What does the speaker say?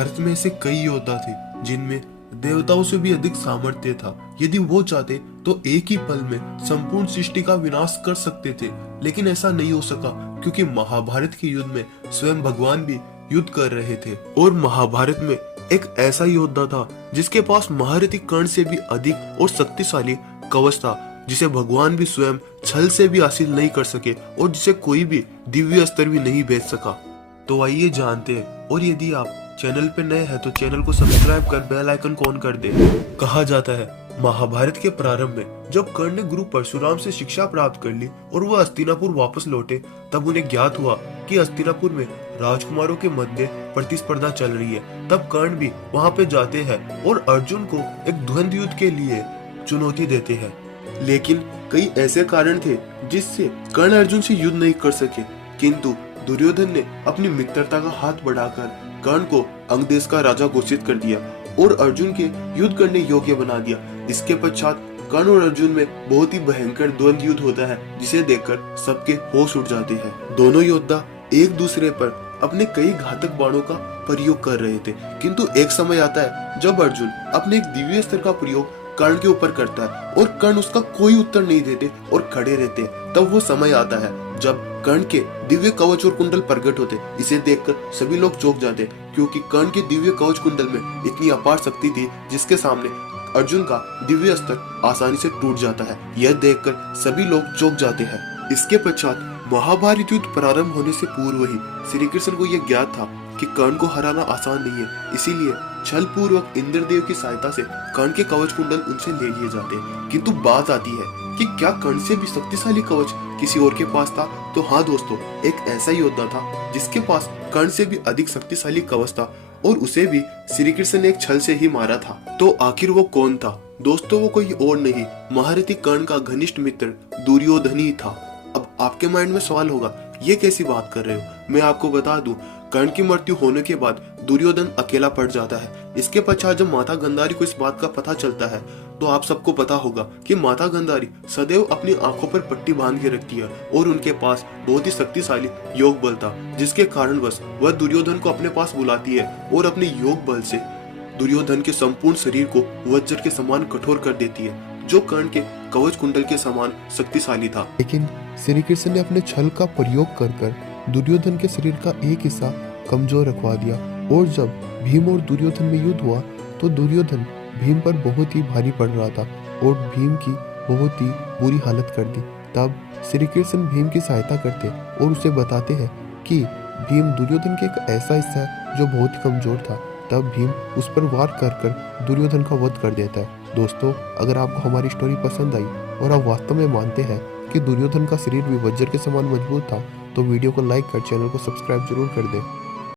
महाभारत में ऐसे कई योद्धा थे जिनमें देवताओं से भी अधिक सामर्थ्य था। यदि वो चाहते तो एक ही पल में संपूर्ण सृष्टि का विनाश कर सकते थे, लेकिन ऐसा नहीं हो सका क्योंकि महाभारत के युद्ध में स्वयं भगवान भी युद्ध कर रहे थे। और महाभारत में एक ऐसा योद्धा था जिसके पास महारथी कर्ण से भी अधिक और शक्तिशाली कवच था, जिसे भगवान भी स्वयं छल से भी हासिल नहीं कर सके और जिसे कोई भी दिव्य अस्त्र भी नहीं भेज सका। तो आइए जानते हैं। और यदि आप चैनल पे नए हैं तो चैनल को सब्सक्राइब कर बेल आइकन को ऑन कर दे। कहा जाता है महाभारत के प्रारंभ में जब कर्ण ने गुरु परशुराम से शिक्षा प्राप्त कर ली और वह हस्तिनापुर वापस लौटे, तब उन्हें ज्ञात हुआ कि हस्तिनापुर में राजकुमारों के मध्य प्रतिस्पर्धा चल रही है। तब कर्ण भी वहां पे जाते हैं और अर्जुन को एक द्वंद्व युद्ध के लिए चुनौती देते हैं। लेकिन कई ऐसे कारण थे जिससे कर्ण अर्जुन से युद्ध नहीं कर सके, किंतु दुर्योधन ने अपनी मित्रता का हाथ बढ़ाकर कर्ण को अंग देश का राजा घोषित कर दिया और अर्जुन के युद्ध करने योग्य बना दिया। इसके पश्चात कर्ण और अर्जुन में बहुत ही भयंकर द्वंद्व युद्ध होता है, जिसे देखकर सबके होश उड़ जाते हैं। दोनों योद्धा एक दूसरे पर अपने कई घातक बाणों का प्रयोग कर रहे थे, किंतु एक समय आता है जब अर्जुन अपने एक दिव्य अस्त्र का प्रयोग कर्ण के ऊपर करता है और कर्ण उसका कोई उत्तर नहीं देते और खड़े रहते। तब वो समय आता है जब कर्ण के दिव्य कवच और कुंडल प्रकट होते। इसे देखकर सभी लोग चौंक जाते, क्योंकि कर्ण के दिव्य कवच कुंडल में इतनी अपार शक्ति थी जिसके सामने अर्जुन का दिव्य अस्त्र आसानी से टूट जाता है। यह देखकर सभी लोग चौंक जाते हैं। इसके पश्चात महाभारत युद्ध प्रारंभ होने से पूर्व ही श्री कृष्ण को यह ज्ञात था कि कर्ण को हराना आसान नहीं है, इसीलिए छल पूर्वक इंद्रदेव की सहायता से कर्ण के कवच कुंडल उनसे ले लिए जाते। किंतु बात आती है कि क्या कर्ण से भी शक्तिशाली कवच किसी और के पास था? तो हाँ दोस्तों, एक ऐसा योद्धा था जिसके पास कर्ण से भी अधिक शक्तिशाली कवच था और उसे भी श्री कृष्ण ने एक छल से ही मारा था। तो आखिर वो कौन था? दोस्तों, वो कोई और नहीं, महारथी कर्ण का घनिष्ठ मित्र दुर्योधन ही था। अब आपके माइंड में सवाल होगा, ये कैसी बात कर रहे हो? मैं आपको बता दूं, कर्ण की मृत्यु होने के बाद दुर्योधन अकेला पड़ जाता है। इसके पश्चात जब माता गांधारी को इस बात का पता चलता है, तो आप सबको पता होगा कि माता गांधारी सदैव अपनी आंखों पर पट्टी बांध के रखती है और उनके पास बहुत ही शक्तिशाली योग बल था, जिसके कारणवश वह दुर्योधन को अपने पास बुलाती है और अपने योग बल से दुर्योधन के संपूर्ण शरीर को वज्र के समान कठोर कर देती है, जो कर्ण के कवच कुंडल के समान शक्तिशाली था। लेकिन श्री कृष्ण ने अपने छल का प्रयोग कर दुर्योधन के शरीर का एक हिस्सा कमजोर रखवा दिया और जब भीम और दुर्योधन में युद्ध हुआ तो दुर्योधन भीम पर बहुत ही भारी पड़ रहा था और भीम की बहुत ही बुरी हालत कर दी। तब श्री कृष्ण भीम की सहायता करते और उसे बताते हैं कि भीम दुर्योधन के एक ऐसा हिस्सा है जो बहुत ही कमजोर था। तब भीम उस पर वार कर दुर्योधन का वध कर देता है। दोस्तों, अगर आपको हमारी स्टोरी पसंद आई और आप वास्तव में मानते हैं कि दुर्योधन का शरीर भी वज्र के समान मजबूत था, तो वीडियो को लाइक कर चैनल को सब्सक्राइब जरूर कर दें।